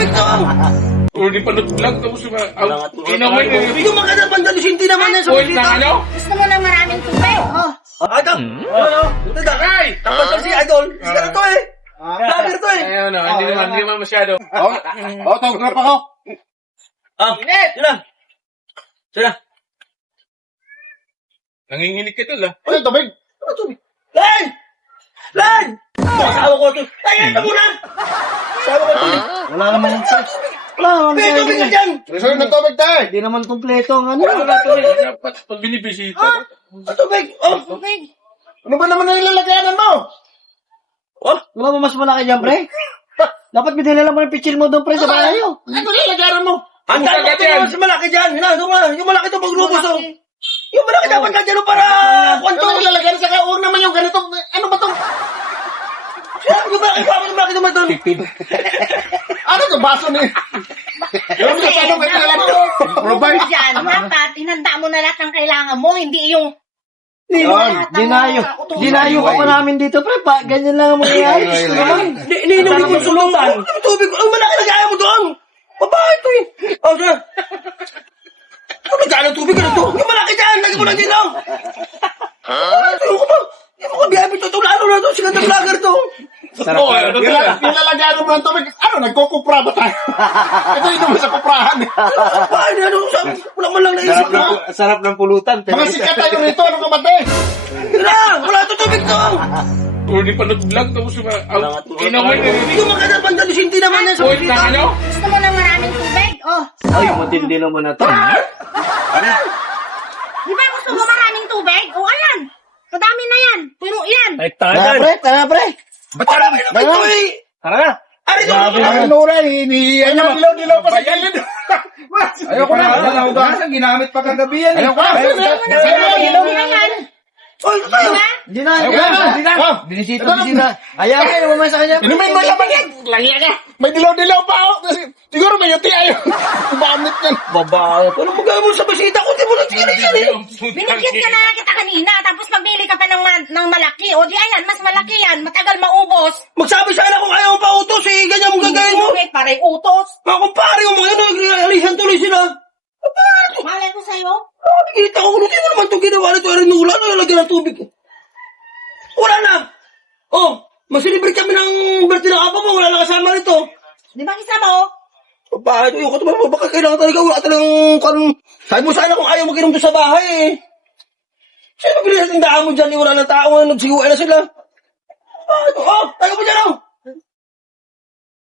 tubig to! O, di pa nag-vlog tapos inamoy na yun. Yung mga bandalisin, hindi naman yan sa Point na ano? Gusto mo ng maraming tubig? Oh. Idol! Ano? Ito da. Ay! Kapag si Idol, iska na to eh. Vlogger to eh. Ayun, hindi naman masyado. Tawag na pa ako. Init! Sila! Sila! Nanginginig ka tol ah. Ano tubig? Ano tubig? Len! Len! Asawa ko to. Ay, ito muna! Asawa ko to. Wala naman ito. Wala naman May tubig ka dyan! Resolve ng tubig tayo. Hindi naman kompleto ang ano. Wala tol. Dapat pag binibisita. Ang tubig! Oh! Tubig. Ano ba naman ang ilalagyanan mo? Oh! Wala mo mas malaki dyan, pre. Dapat binili lang mo yung pitchil mo doon, pre, sa bahay nyo. Ano ilalagyanan mo? Ang dami Agad natin yan. mas malaki dyan! Yung malaki to paglubos oh! Yung malaki dapat ka dyan para... Kwanto! Ano ilalagyan sa kaya? Huwag naman yung ganito. Ano ba to? Yung malaki naman to! Ano to? Baso ni... Yung Kasi, sa ano may kailangan ko. Provide. dyan, dapat, inanda mo na lahat ng kailangan mo, hindi yung... Dinayo ka pa namin dito, pre. Ganyan lang ang mangyayari. Iniinom yung sulutan! Ang tubig! Ang malaki na kaya mo doon! Babae ito eh! Oh, sir! Ano nagkaan ng tubig? Ano to? Yung malaki dyan! Lagi mo lang din lang! Ayaw ko ba? Hindi mo ka biyabi to. Lalo na to. Sikat na vlogger to. Oo, ano tol ah. Ilalagyan mo ng tubig. Ano? Nagkukupra ba tayo? Ito yung naman sa kuprahan. Babae na ano? Wala man lang naisip mo. Sarap ng pulutan. Mga sikat tayo rito. Ano ka ba tayo? Wala! Wala to tubig to! O, di pa nag-vlog tapos inamoy na yun. Yung mga bandalisin, hindi naman yan sa Point na ano? Gusto mo ng maraming tubig? Oh. Ay, matindi naman na to. Di ba gusto mo maraming tubig? Oh, ayan. Madami na yan. Puno yan. Tara, pre. Tara, pre. Ba't marami naman ito eh? Tara na. Ari to! Ang nura. Ano? Dilaw pa sa gilid. Ayoko na. Hugasan. Ginamit pa kagabi yan. Ayoko na. Hindi na yan. Oh, ito tayo! Diba? Hindi na. Binisita. Ayaw ka naman sa kanya. Inumin mo laban yan. Langya ka. May dilaw-dilaw pa ako. Siguro may yuti ayaw. Umamit yan. Babae. Ano mo gawin mo sa basita ko? Di mo lang tingnan yan eh! Binigyan ka na kita kanina, tapos magbili ka pa ng malaki. O di ayan, mas malaki yan. Matagal maubos. Magsabi sana kung ayaw mo pa utos eh! Ganyan mo gagawin mo! Tubig, pare utos. Mga kumpare yung mga yun, alisan tuloy sila! Malay ko sa'yo. Nakikita ko, hindi mo naman itong ginawa nito, Erinula, nalagyan ng tubig. Wala na! Oh, masilibre kami ng birthday ng apa mo, wala na kasama nito. Di ba isa mo? Bakit? Yung katulad mo, baka kailangan talaga, wala talagang, sabi mo sana kung ayaw mag-inom doon sa bahay eh. Sino magbili sa tindahan mo dyan, wala ng tao, nagsiguan na sila. Oh, tayo mo dyan oh!